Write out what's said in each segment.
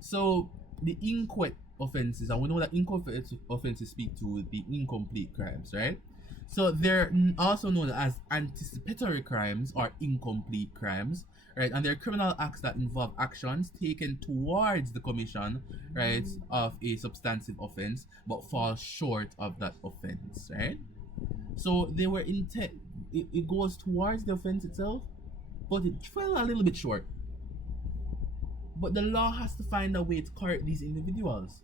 So the inchoate offences, and we know that inchoate offences speak to the incomplete crimes, right? So they're also known as anticipatory crimes or incomplete crimes, right? And they're criminal acts that involve actions taken towards the commission, right, of a substantive offense, but fall short of that offense, right? So they were intent. It goes towards the offense itself, but it fell a little bit short. But the law has to find a way to correct these individuals.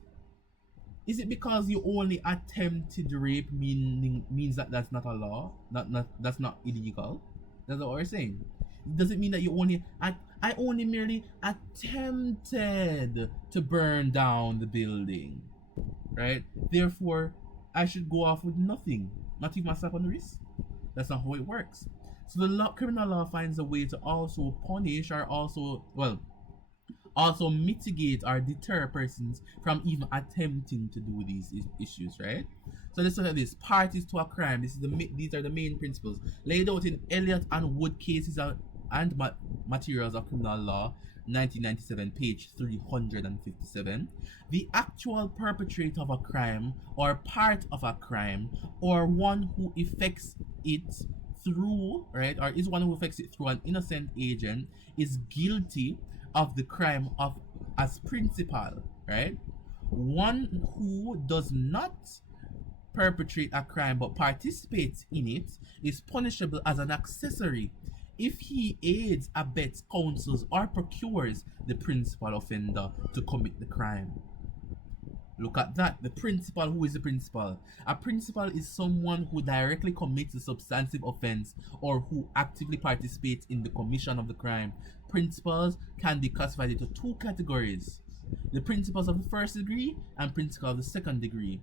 Is it because you only attempted rape means that that's not a law? That's not illegal? That's what we're saying. Does it mean that you only I only merely attempted to burn down the building, right? Therefore, I should go off with nothing, not even a slap on the wrist. That's not how it works. So the criminal law finds a way to also punish or also mitigate or deter persons from even attempting to do these issues, right? So let's look at this. Parties to a crime. These are the main principles laid out in Elliott and Wood cases and materials of criminal law 1997, page 357. The actual perpetrator of a crime or part of a crime or one who effects it through, right, or is one who affects it through an innocent agent is guilty of the crime of as principal, right? One who does not perpetrate a crime but participates in it is punishable as an accessory if he aids, abets, counsels, or procures the principal offender to commit the crime. Look at that. The principal. Who is the principal? A principal is someone who directly commits a substantive offense or who actively participates in the commission of the crime. Principals can be classified into two categories: the principals of the first degree and principal of the second degree.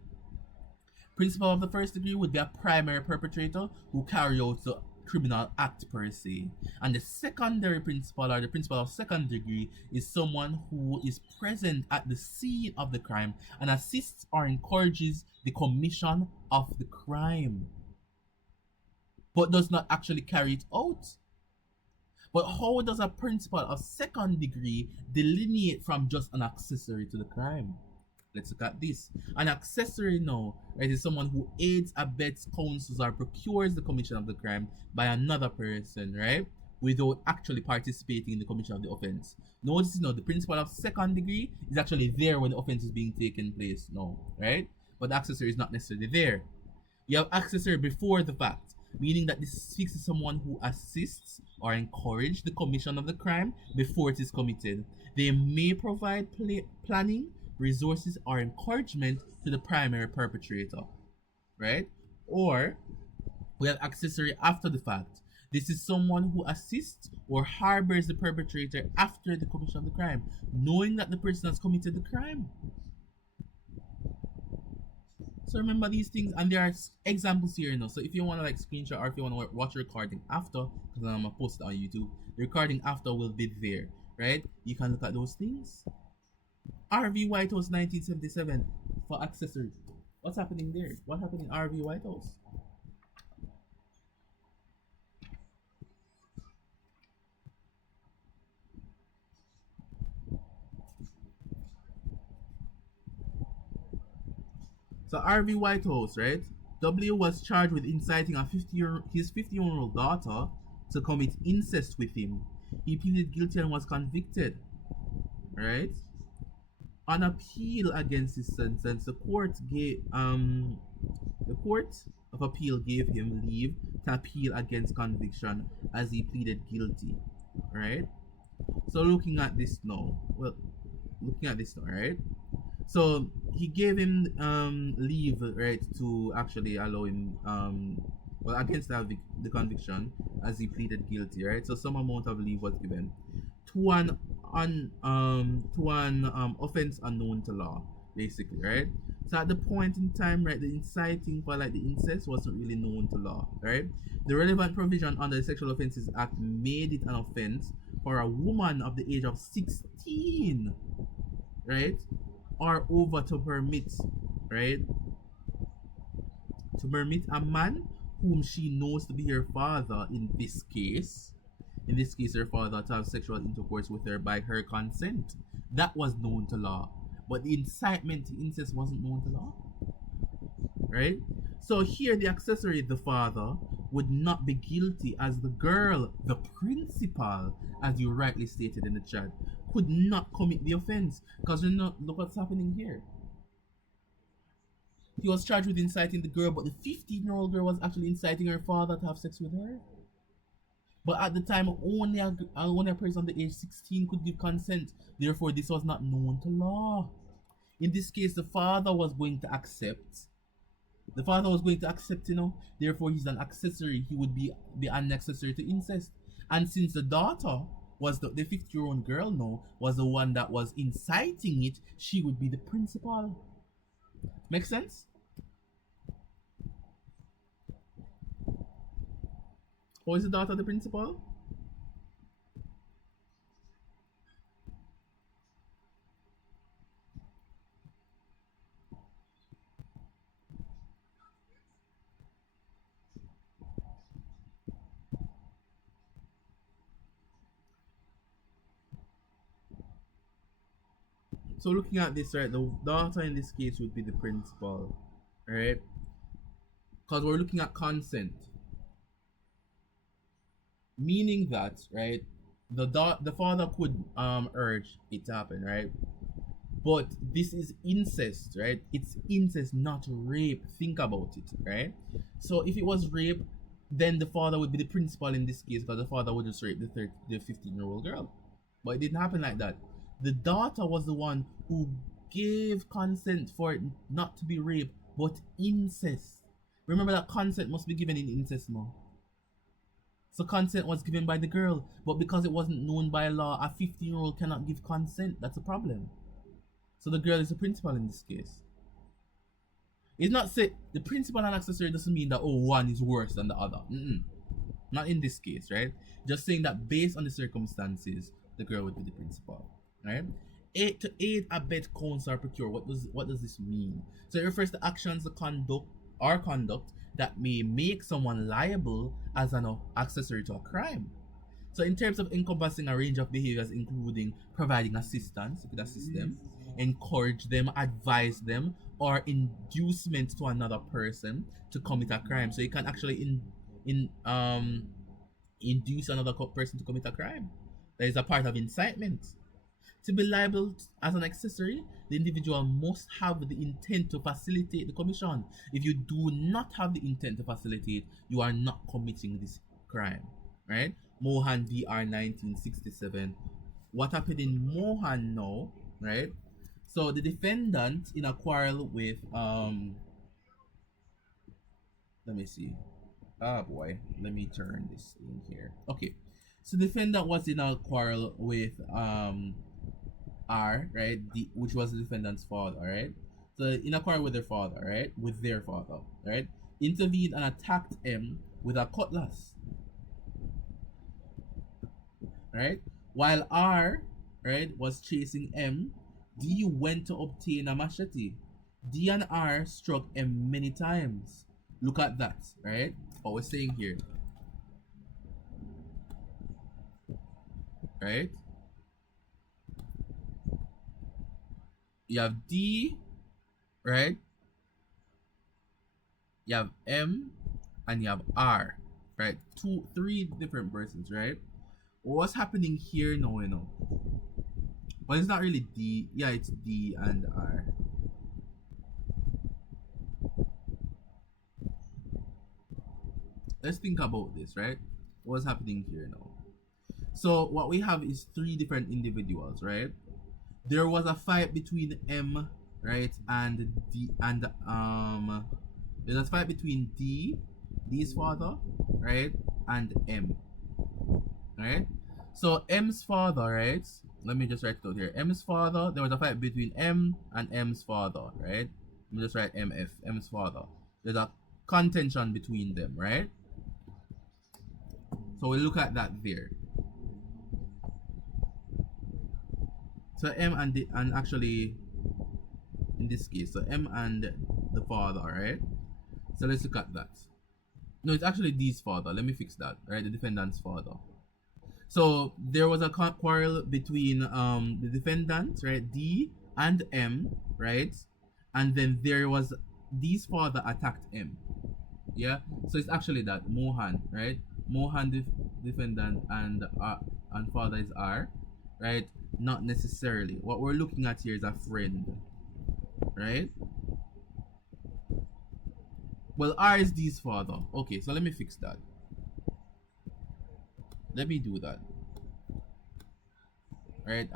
Principal of the first degree would be a primary perpetrator who carry out the criminal act per se. And the secondary principal or the principal of second degree is someone who is present at the scene of the crime and assists or encourages the commission of the crime, but does not actually carry it out. But how does a principal of second degree delineate from just an accessory to the crime? Let's look at this. An accessory now, right, is someone who aids, abets, counsels, or procures the commission of the crime by another person, right? Without actually participating in the commission of the offense. Notice now the principle of second degree is actually there when the offense is being taken place now, right? But the accessory is not necessarily there. You have accessory before the fact, meaning that this speaks to someone who assists or encourages the commission of the crime before it is committed. They may provide planning, resources, or encouragement to the primary perpetrator, right? Or we have accessory after the fact. This is someone who assists or harbors the perpetrator after the commission of the crime, knowing that the person has committed the crime. So remember these things, and there are examples here, So if you want to like screenshot or if you want to watch a recording after, because I'm gonna post it on YouTube, the recording after will be there, right? You can look at those things. RV White House 1977 for accessories. What's happening there? What happened in RV White House? So RV White House, right? W was charged with inciting his 50-year-old daughter to commit incest with him. He pleaded guilty and was convicted, right? On appeal against his sentence, the court of appeal gave him leave to appeal against conviction as he pleaded guilty, right? So looking at this now, right? So he gave him leave, right, to actually allow him against the conviction as he pleaded guilty, right? So some amount of leave was given to an offense unknown to law, basically, right? So at the point in time, right, the inciting for like the incest wasn't really known to law, right? The relevant provision under the Sexual Offences Act made it an offense for a woman of the age of 16, right, or over to permit, right, to permit a man whom she knows to be her father in this case her father, to have sexual intercourse with her by her consent. that was known to law. But the incitement to incest wasn't known to law, right? So here the accessory, the father, would not be guilty as the girl, the principal, as you rightly stated in the chat, could not commit the offense. Because you know, look what's happening here. He was charged with inciting the girl, but the 15-year-old girl was actually inciting her father to have sex with her. But at the time, only a person under age 16 could give consent. Therefore, this was not known to law. In this case, the father was going to accept. The father was going to accept, you know. Therefore, he's an accessory. He would be an accessory to incest. And since the daughter was the 50-year-old girl now, was the one that was inciting it, she would be the principal. Make sense? Or is the daughter the principal? So looking at this, right, the daughter in this case would be the principal, right? Because we're looking at consent, meaning that, right, the father could urge it to happen, right? But this is incest, right? It's incest, not rape. Think about it, right? So if it was rape, then the father would be the principal in this case because the father would just rape the 15-year-old girl. But it didn't happen like that. The daughter was the one who gave consent for it not to be rape, but incest. Remember that consent must be given in incest now. So consent was given by the girl, but because it wasn't known by law, a 15-year-old cannot give consent. That's a problem. So the girl is the principal in this case. It's not say the principal and accessory doesn't mean that one is worse than the other. Not in this case, right? Just saying that based on the circumstances, the girl would be the principal, right? To aid, abet, counsel, or procure. What does this mean? So it refers to actions, the conduct that may make someone liable as an accessory to a crime. So in terms of encompassing a range of behaviors, including providing assistance, you could assist them, encourage them, advise them, or inducement to another person to commit a crime. So you can actually induce another person to commit a crime. That is a part of incitement. To be liable as an accessory, the individual must have the intent to facilitate the commission. If you do not have the intent to facilitate, you are not committing this crime, right? Mohan VR 1967. What happened in Mohan now, right? So the defendant in a quarrel with let me see. Ah boy, let me turn this thing here. Okay. So the defendant was in a quarrel with R, right? Which was the defendant's father, right? So in a quarrel with their father, right? With their father, right? Intervened and attacked M with a cutlass, right? While R, right, was chasing M, D went to obtain a machete. D and R struck M many times. Look at that, right? What we're saying here, right? You have D, right? You have M, and you have R, right? Three different persons, right? What's happening here now, you know? Well, it's not really D. Yeah, it's D and R. Let's think about this, right? What's happening here now? So what we have is three different individuals, right? There was a fight between M, right, and D, and there's a fight between D's father, right, and M, right? So M's father, right? Let me just write it out here. M's father, there was a fight between M and M's father, right? Let me just write MF, M's father. There's a contention between them, right? So we look at that there. So M and actually in this case, so M and the father, right? So let's look at that. No, it's actually D's father. Let me fix that, right? The defendant's father. So there was a quarrel between the defendant, right, D and M, right, and then there was D's father attacked M. Yeah, so it's actually that Mohan, right? Mohan defendant and father is R, right? Not necessarily. What we're looking at here is a friend, right? Well, R is D's father. Okay, so let me fix that. Let me do that. Right?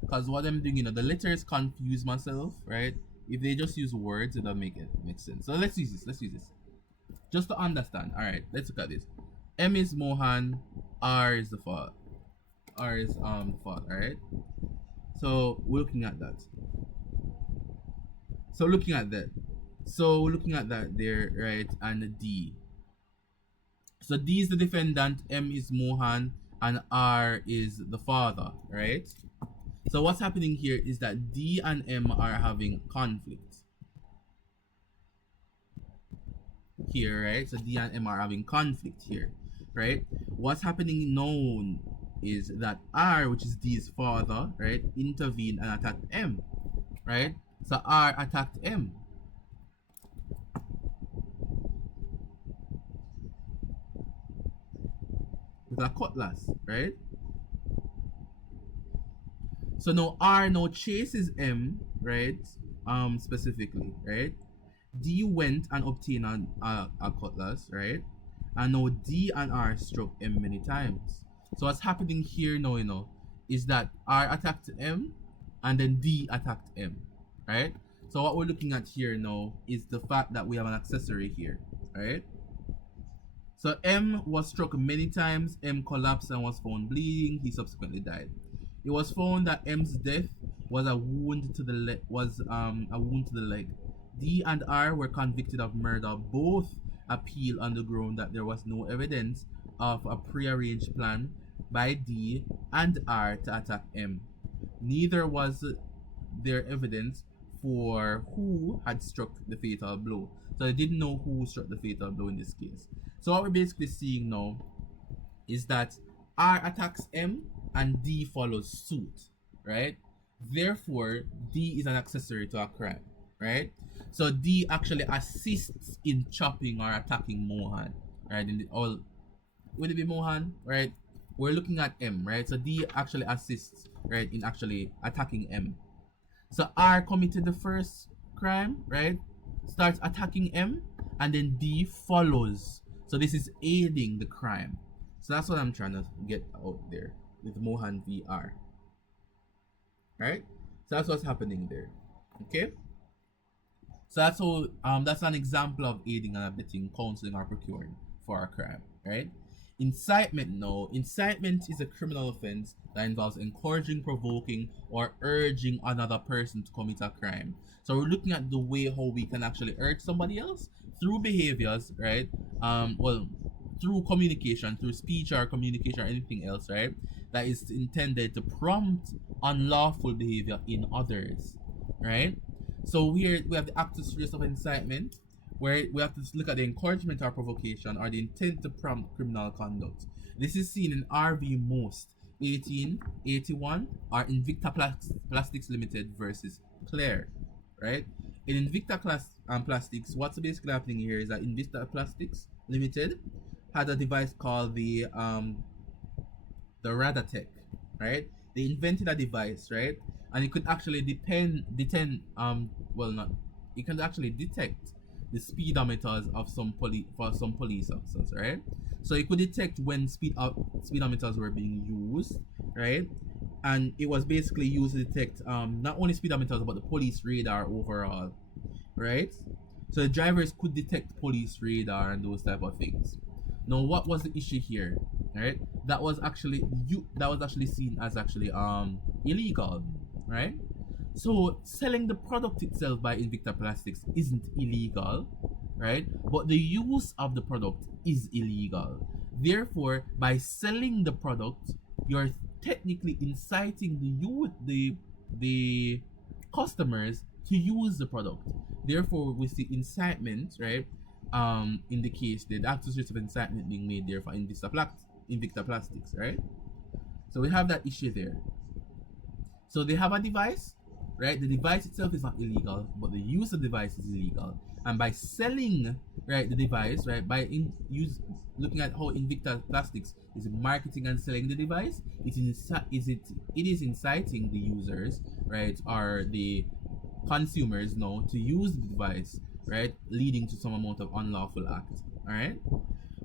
Because what I'm doing, the letters confuse myself, right? If they just use words, it doesn't make sense. So let's use this. Let's use this. Just to understand. Alright, let's look at this. M is Mohan, R is the father. R is the father, alright? So we're looking at that. So looking at that. So we're looking at that there, right? And D. So D is the defendant, M is Mohan, and R is the father, right? So what's happening here is that D and M are having conflict. Here, right? So D and M are having conflict here, right? What's happening known is that R, which is D's father, right, intervened and attacked M, right? So R attacked M. With a cutlass, right? So now R now chases M, right? Specifically, right? D went and obtained a cutlass, right? And now D and R struck M many times. So what's happening here now, is that R attacked M and then D attacked M, right? So what we're looking at here now is the fact that we have an accessory here, right? So M was struck many times, M collapsed and was found bleeding, he subsequently died. It was found that M's death was a wound to the leg. D and R were convicted of murder. Both appeal on the ground that there was no evidence of a prearranged plan by D and R to attack M. Neither was there evidence for who had struck the fatal blow. So they didn't know who struck the fatal blow in this case. So what we're basically seeing now is that R attacks M and D follows suit, right? Therefore, D is an accessory to a crime, right? So D actually assists in chopping or attacking Mohan, right? Would it be Mohan, right? We're looking at M, right? So D actually assists, right, in actually attacking M. So R committed the first crime, right? Starts attacking M, and then D follows. So this is aiding the crime. So that's what I'm trying to get out there with Mohan v R. Right? So that's what's happening there. Okay? So that's an example of aiding and abetting, counseling or procuring for a crime, right? Incitement is a criminal offense that involves encouraging, provoking, or urging another person to commit a crime. So we're looking at the way how we can actually urge somebody else through behaviors, right? Through communication, through speech or communication or anything else, right? That is intended to prompt unlawful behavior in others, right? So here we have the active series of incitement, where we have to look at the encouragement or provocation or the intent to prompt criminal conduct. This is seen in RV Most 1881 or Invicta Plastics Limited versus Claire, right? In Invicta Plastics, what's basically happening here is that Invicta Plastics Limited had a device called the Radatech, right? They invented a device, right? And it could actually it can actually detect the speedometers of some police officers, right? So it could detect when speedometers were being used, right? And it was basically used to detect not only speedometers but the police radar overall, right? So the drivers could detect police radar and those type of things. Now, what was the issue here, right? That was actually seen as actually illegal, right? So selling the product itself by Invicta Plastics isn't illegal, right? But the use of the product is illegal. Therefore, by selling the product, you're technically inciting the customers to use the product. Therefore, we see incitement, right? In the case, the active series of incitement being made there for Invicta Invicta Plastics, right? So we have that issue there. So they have a device, right? The device itself is not illegal, but the use of the device is illegal. And by selling, right, the device, right, by looking at how Invicta Plastics is marketing and selling the device, it is inciting the users, right, or the consumers now to use the device, right, leading to some amount of unlawful act. All right.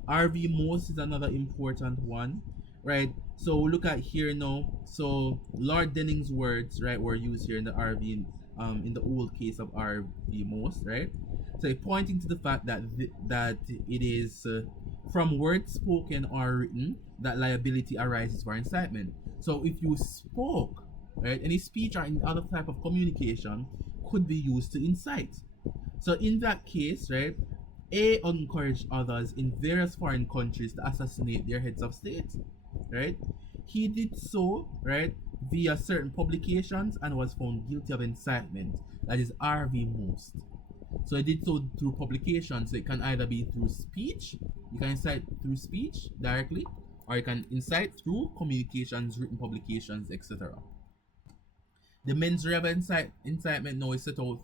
RV most is another important one, right? So look at here now. So Lord Denning's words, right, were used here in the RV, in the old case of RV most, right? So pointing to the fact that that it is from words spoken or written that liability arises for incitement. So if you spoke, right, any speech or any other type of communication could be used to incite. So in that case, right, A encouraged others in various foreign countries to assassinate their heads of state, right? He did so, right, via certain publications and was found guilty of incitement. That is RV most. So he did so through publications. So it can either be through speech, you can incite through speech directly, or you can incite through communications, written publications, etc. The mens rea incitement now is set out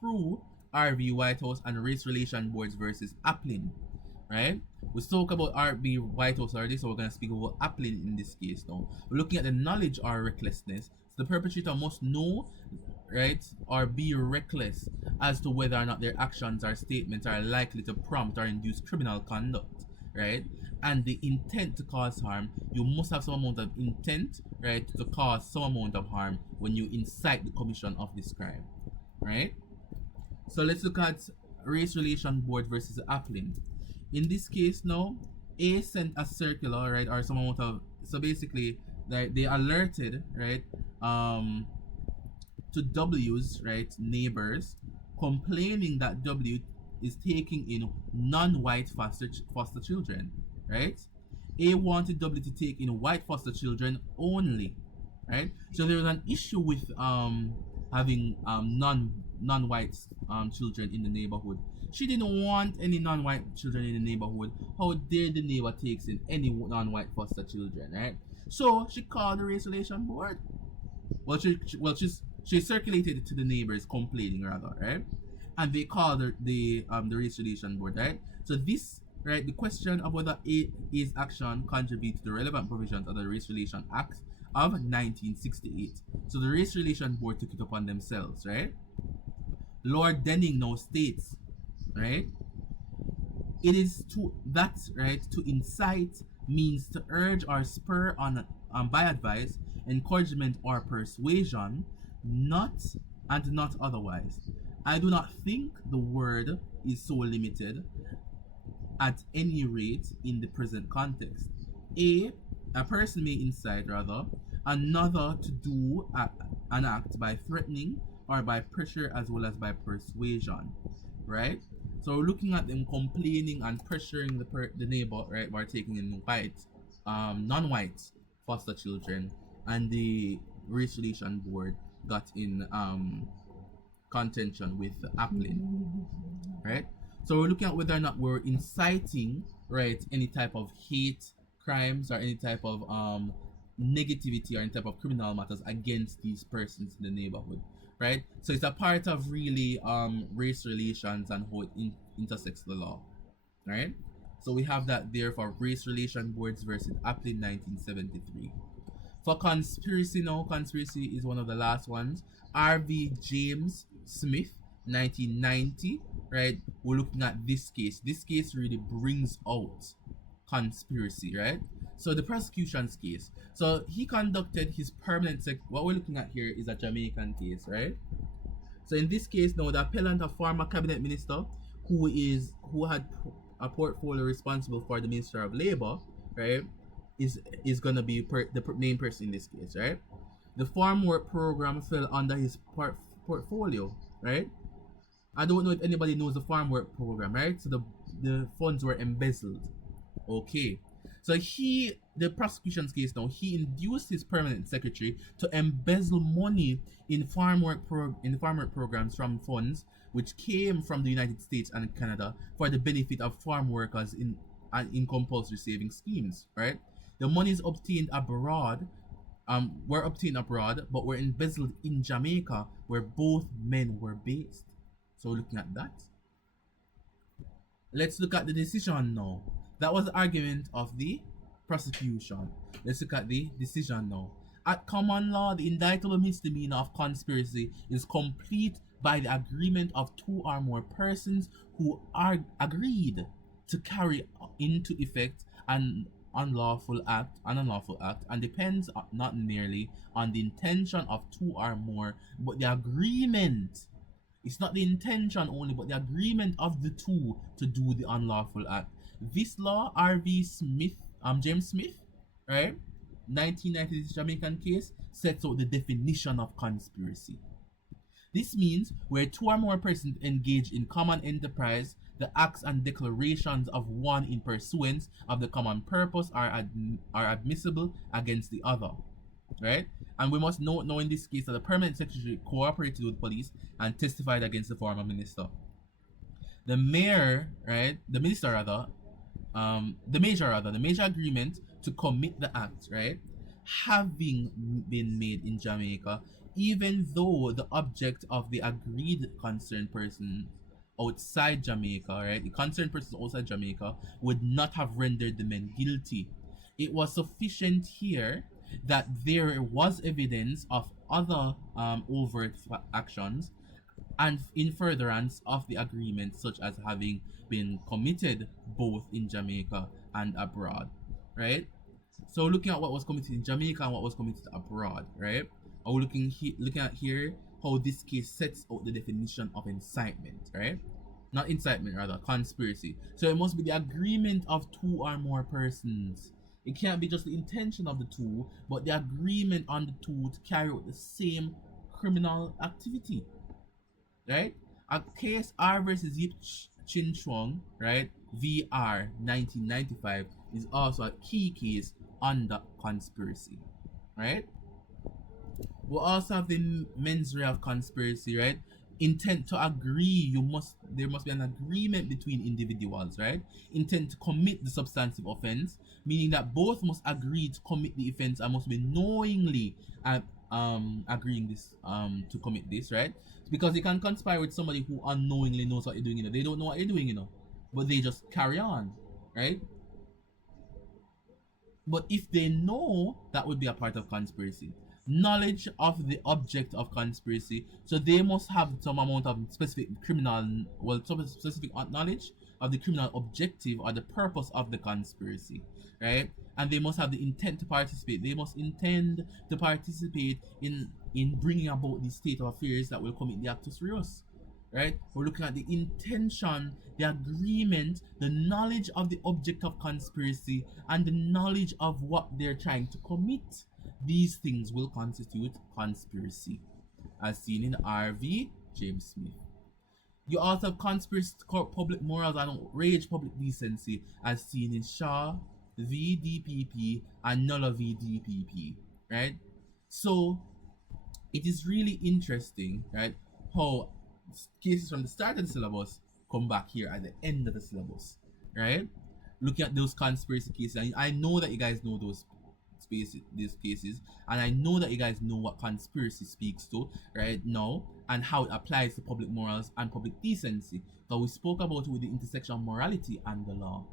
through RV White House and Race Relation Boards versus Applin, right? We spoke about RV White House already, so we're going to speak about Applin in this case now. We're looking at the knowledge or recklessness. So the perpetrator must know, right, or be reckless as to whether or not their actions or statements are likely to prompt or induce criminal conduct, right? And the intent to cause harm, you must have some amount of intent, right, to cause some amount of harm when you incite the commission of this crime, right? So let's look at Race Relation Board versus Applin. In this case now, A sent a circular, right, or some amount of, so basically they alerted, right, to W's, right, neighbors, complaining that W is taking in non-white foster children, right? A wanted W to take in white foster children only, right? So there was an issue with having non-white children in the neighborhood. She didn't want any non-white children in the neighborhood. How dare the neighbor takes in any non-white foster children, right? So she called the Race Relation Board. Well, she circulated it to the neighbors, complaining rather, right? And they called the Race Relation Board, right? So this, right, the question of whether A's action contributes to the relevant provisions of the Race Relation Act of 1968. So the Race Relation Board took it upon themselves, right? Lord Denning now states, right, it is to that, right, to incite means to urge or spur on by advice, encouragement, or persuasion, not and not otherwise. I do not think the word is so limited, at any rate in the present context. A person may incite rather another to do an act by threatening or by pressure as well as by persuasion, right? So we're looking at them complaining and pressuring the neighbor, right, by taking in non-white foster children, and the Race Relation Board got in contention with Applin, right? So we're looking at whether or not we're inciting, right, any type of hate crimes or any type of negativity or any type of criminal matters against these persons in the neighborhood, right? So it's a part of really race relations and how it intersects the law, right? So we have that there for Race Relation Boards versus Applin 1973. For conspiracy now, conspiracy is one of the last ones. R.V. James Smith, 1990, right? We're looking at this case. This case really brings out conspiracy, right? So the prosecution's case. So he conducted his permanent what we're looking at here is a Jamaican case, right? So in this case now, the appellant, a former cabinet minister who had a portfolio responsible for the Minister of Labor, right, is gonna be the main person in this case, right? The farm work program fell under his portfolio, right? I don't know if anybody knows the farm work program, right? So the funds were embezzled. Okay. So the prosecution's case now, he induced his permanent secretary to embezzle money in farm work programs from funds which came from the United States and Canada for the benefit of farm workers in compulsory saving schemes, right? The monies obtained abroad were obtained abroad, but were embezzled in Jamaica, where both men were based. So looking at that, let's look at the decision now. That was the argument of the prosecution. Let's look at the decision now. At common law, the indictable misdemeanor of conspiracy is complete by the agreement of two or more persons who are agreed to carry into effect an unlawful act, and depends not merely on the intention of two or more, but the agreement. It's not the intention only, but the agreement of the two to do the unlawful act. This law, R.V. Smith, James Smith, right, 1990 Jamaican case, sets out the definition of conspiracy. This means where two or more persons engage in common enterprise, the acts and declarations of one in pursuance of the common purpose are admissible against the other, right? And we must note now in this case that the permanent secretary cooperated with police and testified against the former minister. The major agreement to commit the act, right, having been made in Jamaica, even though the object of the agreed concerned person outside Jamaica, right, the concerned person outside Jamaica would not have rendered the men guilty. It was sufficient here that there was evidence of other overt actions and in furtherance of the agreement, such as having been committed both in Jamaica and abroad, right? So looking at what was committed in Jamaica and what was committed abroad, right? Or looking at here how this case sets out the definition of incitement, right? Not incitement, rather conspiracy. So it must be the agreement of two or more persons. It can't be just the intention of the two, but the agreement on the two to carry out the same criminal activity, right? A case R versus Yip Chin Chuang, right, VR 1995, is also a key case under conspiracy, right? We also have the mens rea of conspiracy, right? Intent to agree. There must be an agreement between individuals, right? Intent to commit the substantive offense, meaning that both must agree to commit the offense and must be knowingly agreeing this to commit this, right? Because you can conspire with somebody who unknowingly knows what you're doing, they don't know what you're doing, but they just carry on, right? But if they know, that would be a part of conspiracy. Knowledge of the object of conspiracy, so they must have some amount of specific specific knowledge of the criminal objective or the purpose of the conspiracy, right? And they must have the intent to participate. They must intend to participate in bringing about the state of affairs that will commit the actus reus, right? We're looking at the intention, the agreement, the knowledge of the object of conspiracy, and the knowledge of what they're trying to commit. These things will constitute conspiracy, as seen in R.V. James Smith. You also have conspiracy to corrupt public morals and outrage public decency, as seen in Shaw v. DPP and Nuller v. DPP, right? So, it is really interesting, right, how cases from the start of the syllabus come back here at the end of the syllabus, right? Looking at those conspiracy cases, and I know that you guys know these cases, and I know that you guys know what conspiracy speaks to right now and how it applies to public morals and public decency. So we spoke about it with the intersection of morality and the law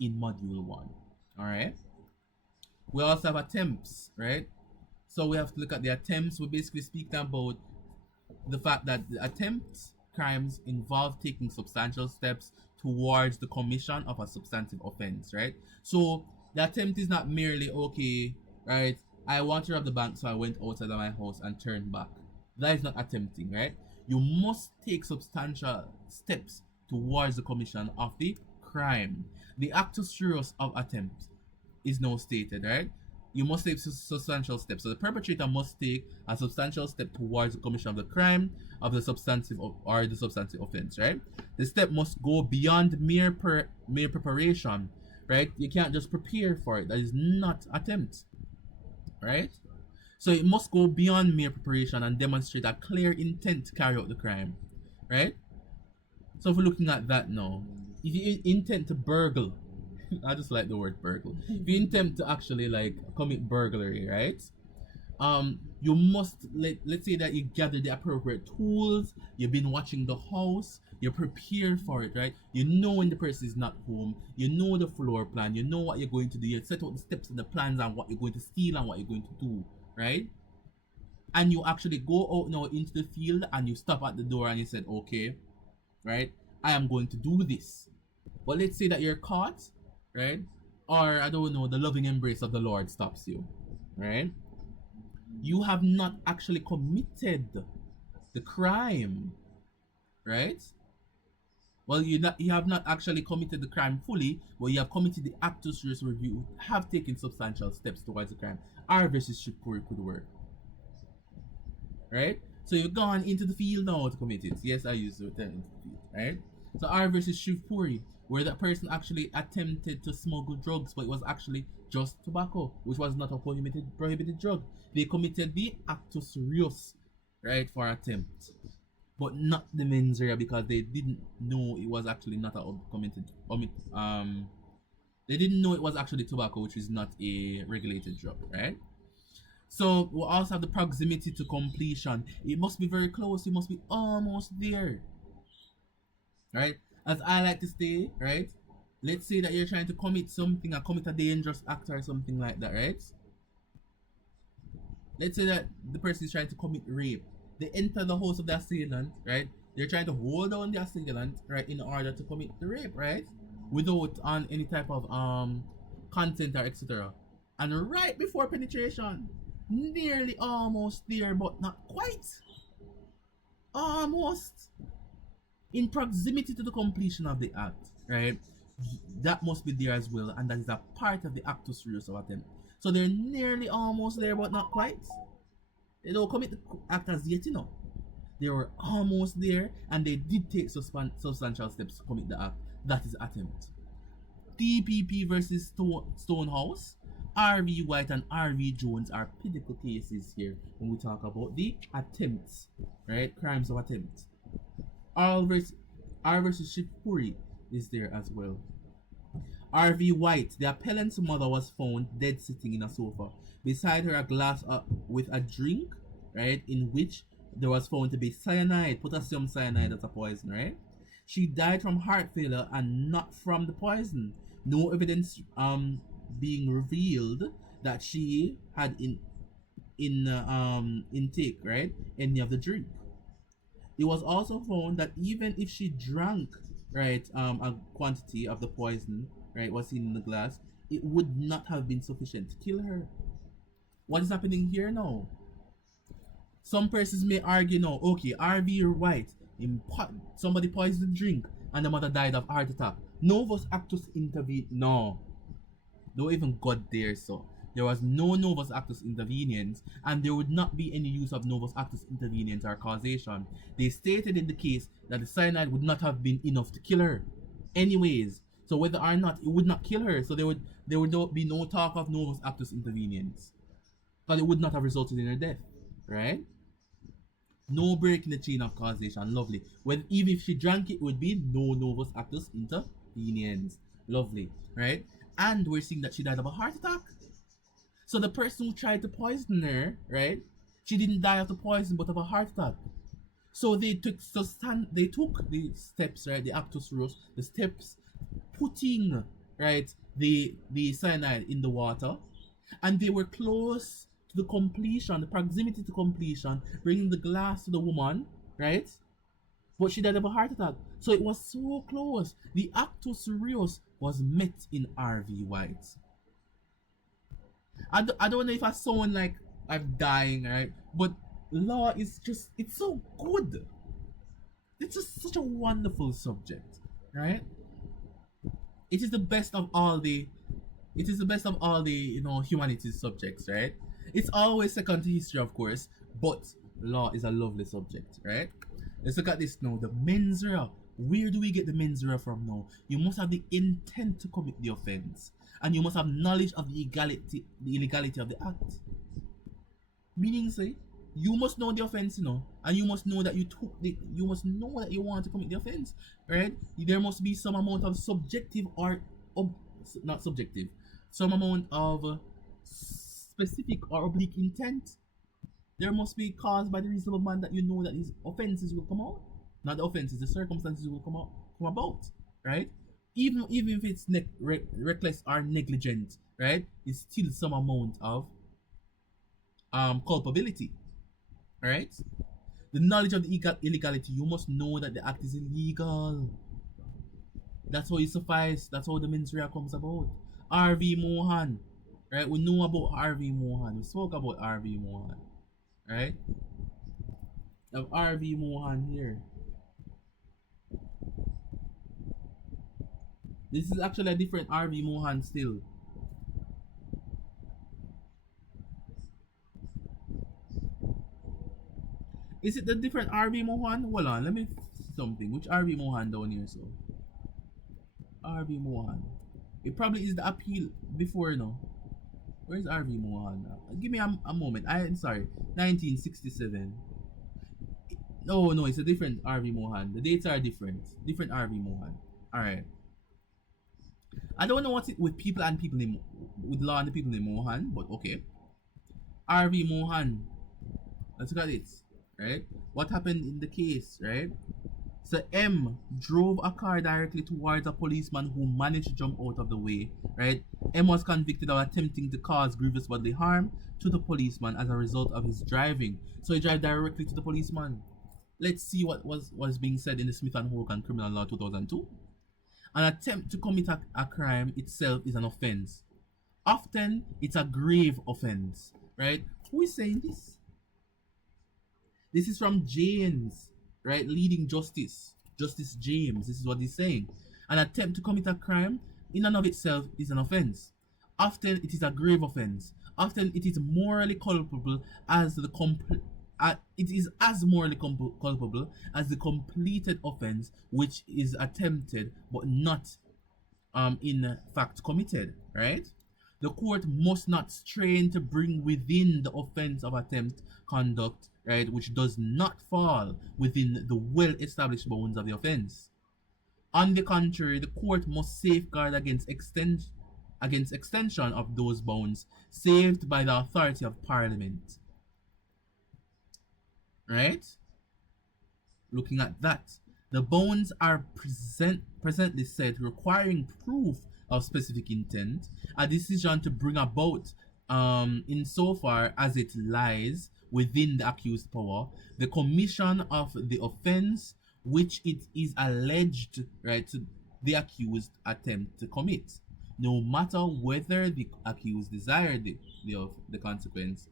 in module 1. All right. We also have attempts, right? So we have to look at the attempts. We basically speak about the fact that the attempts crimes involve taking substantial steps towards the commission of a substantive offense, right? So the attempt is not merely, okay, right, I want to rob the bank, so I went outside of my house and turned back. That is not attempting, right? You must take substantial steps towards the commission of the crime. The actus reus of attempt is now stated, right? You must take substantial steps. So the perpetrator must take a substantial step towards the commission of the crime of the substantive or the substantive offense, right? The step must go beyond mere preparation, right? You can't just prepare for it. That is not attempt, right? So it must go beyond mere preparation and demonstrate a clear intent to carry out the crime, right? So if we're looking at that now, if you intend to burgle, I just like the word burgle. If you intend to actually like commit burglary, right? You must let's say that you gather the appropriate tools, you've been watching the house, you're prepared for it, right? You know when the person is not home, you know the floor plan, you know what you're going to do, you set out the steps and the plans and what you're going to steal and what you're going to do, right? And you actually go out now into the field and you stop at the door and you said, okay, right, I am going to do this. But let's say that you're caught, right? Or I don't know, the loving embrace of the Lord stops you, right? You have not actually committed the crime, right? Well, you have not actually committed the crime fully, but you have committed the actus reus where you have taken substantial steps towards the crime. R versus Shipuri could work, right? So you've gone into the field now to commit it. Yes, I use the term into the field, right? So R versus Shivpuri, where that person actually attempted to smuggle drugs, but it was actually just tobacco, which was not a prohibited drug. They committed the actus reus, right, for attempt, but not the mens rea because they didn't know it was actually not a committed they didn't know it was actually tobacco, which is not a regulated drug, right? So we also have the proximity to completion. It must be very close. You must be almost there, right? As I like to say, right? Let's say that you're trying to commit something, or commit a dangerous act or something like that, right? Let's say that the person is trying to commit rape. They enter the house of the assailant, right? They're trying to hold down the assailant, right, in order to commit the rape, right? Without on any type of consent or etc. And right before penetration, nearly almost there, but not quite. Almost in proximity to the completion of the act, right? That must be there as well, and that is a part of the actus reus of attempt. So they're nearly almost there, but not quite. They don't commit the act as yet, you know. They were almost there, and they did take substantial steps to commit the act. That is attempt. TPP versus Stonehouse. RV White and RV Jones are pinnacle cases here when we talk about the attempts, right? Crimes of attempt. R versus Shipuri is there as well. RV White, the appellant's mother, was found dead sitting in a sofa. Beside her, a glass with a drink, right, in which there was found to be cyanide, potassium cyanide as a poison, right? She died from heart failure and not from the poison. No evidence being revealed that she had intake, right, any of the drink. It was also found that even if she drank, right, a quantity of the poison, right, was seen in the glass, it would not have been sufficient to kill her. What is happening here now? Some persons may argue now, okay, RV White, somebody poisoned the drink and the mother died of heart attack. Novus actus intervene. No, don't even got there, so. There was no novus actus interveniens, and there would not be any use of novus actus interveniens or causation. They stated in the case that the cyanide would not have been enough to kill her, anyways. So whether or not it would not kill her, so there would be no talk of novus actus interveniens, because it would not have resulted in her death, right? No break in the chain of causation, lovely. When even if she drank it, would be no novus actus interveniens, lovely, right? And we're seeing that she died of a heart attack. So the person who tried to poison her, right? She didn't die of the poison, but of a heart attack. So they took the steps, right? The actus reus, the steps, putting, right, the cyanide in the water, and they were close to the completion, the proximity to completion, bringing the glass to the woman, right? But she died of a heart attack. So it was so close. The actus reus was met in RV White. I don't know if I sound like I'm dying, right? But law is just, it's so good. It's just such a wonderful subject, right? It is the best of all the humanities subjects, right? It's always second to history, of course, but law is a lovely subject, right? Let's look at this now. The mens rea. Where do we get the mens rea from now? You must have the intent to commit the offense, and you must have knowledge of the illegality of the act. Meaning, say, you must know the offense, and you must know that you must know that you want to commit the offense, right? There must be some amount of subjective or not subjective, some amount of specific or oblique intent. There must be caused by the reasonable man that you know that these offences will come out. Not the offences, the circumstances will come about, right? Even if it's reckless or negligent, right? It's still some amount of culpability, right? The knowledge of the illegality, you must know that the act is illegal. That's how it suffice. That's how the mens rea comes about. R.V. Mohan, right? We know about R.V. Mohan. We spoke about R.V. Mohan, right? Of R.V. Mohan here. This is actually a different R.V. Mohan still. Is it the different R.V. Mohan? Hold on, let me see something. Which R.V. Mohan down here, so? R.V. Mohan. It probably is the appeal before, no? Where's R.V. Mohan? Give me a moment. I'm sorry. 1967. No, it's a different R.V. Mohan. The dates are different. Different R.V. Mohan. Alright. I don't know what's it with people and people named, with law and the people named Mohan, but okay. R.V. Mohan. Let's look at it. Right? What happened in the case, right? So M drove a car directly towards a policeman who managed to jump out of the way, right? M was convicted of attempting to cause grievous bodily harm to the policeman as a result of his driving. So he drove directly to the policeman. Let's see what was being said in the Smith and Hogan Criminal Law 2002. An attempt to commit a crime itself is an offense. Often, it's a grave offense, right? Who is saying this? This is from James, right? Leading Justice. Justice James. This is what he's saying. An attempt to commit a crime in and of itself is an offense. Often it is a grave offense. Often it is morally culpable as the culpable as the completed offense which is attempted but not in fact committed, right? The court must not strain to bring within the offense of attempt conduct, right, which does not fall within the well-established bounds of the offense. On the contrary, the court must safeguard against extension of those bounds saved by the authority of Parliament. Right? Looking at that, the bounds are presently set requiring proof of specific intent, a decision to bring about insofar as it lies within the accused power, the commission of the offense which it is alleged, right, to the accused attempt to commit, no matter whether the accused desired the consequence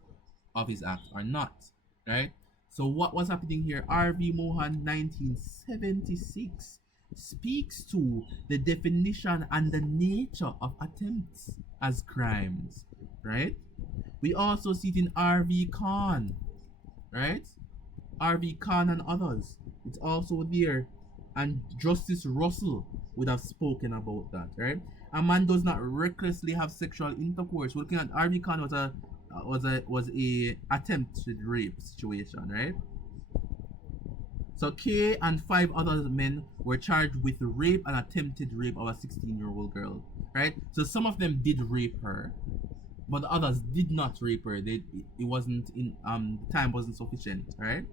of his act or not, right? So what was happening here? R.V. Mohan 1976 speaks to the definition and the nature of attempts as crimes, right? We also see it in R.V. Khan, right? R.V. Khan and others. It's also there. And Justice Russell would have spoken about that, right? A man does not recklessly have sexual intercourse. We're looking at R.V. Khan was a attempted rape situation, right? So K and 5 other men were charged with rape and attempted rape of a 16-year-old girl, right? So some of them did rape her, but the others did not rape her. It wasn't in time wasn't sufficient, right?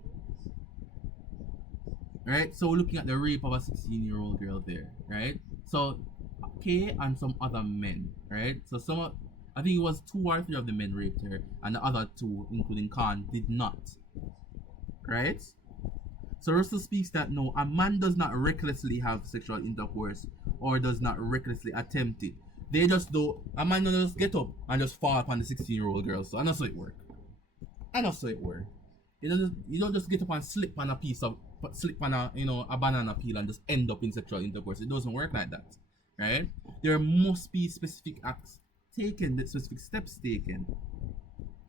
Right? So we're looking at the rape of a 16-year-old girl there, right? So K and some other men, right? So I think it was 2 or 3 of the men raped her, and the other 2, including Khan, did not. Right? So Russell speaks that no, a man does not recklessly have sexual intercourse or does not recklessly attempt it. They just do. A man don't just get up and just fall upon the 16-year-old girl. So I know so it work. You don't just get up and slip on a banana peel and just end up in sexual intercourse. It doesn't work like that, right? There must be specific acts taken, specific steps taken,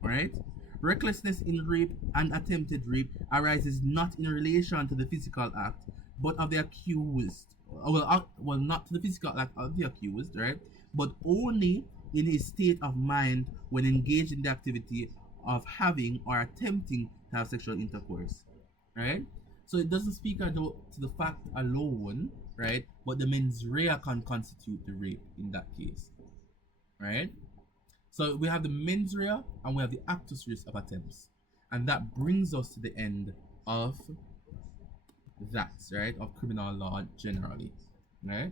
right? Recklessness in rape and attempted rape arises not in relation to the physical act, but of the accused. Well, not to the physical act of the accused, right? But only in his state of mind when engaged in the activity of having or attempting to have sexual intercourse, right? So it doesn't speak to the fact alone, right? But the mens rea can constitute the rape in that case, right? So we have the mens rea and we have the actus reus of attempts, and that brings us to the end of that, right? Of criminal law generally, right?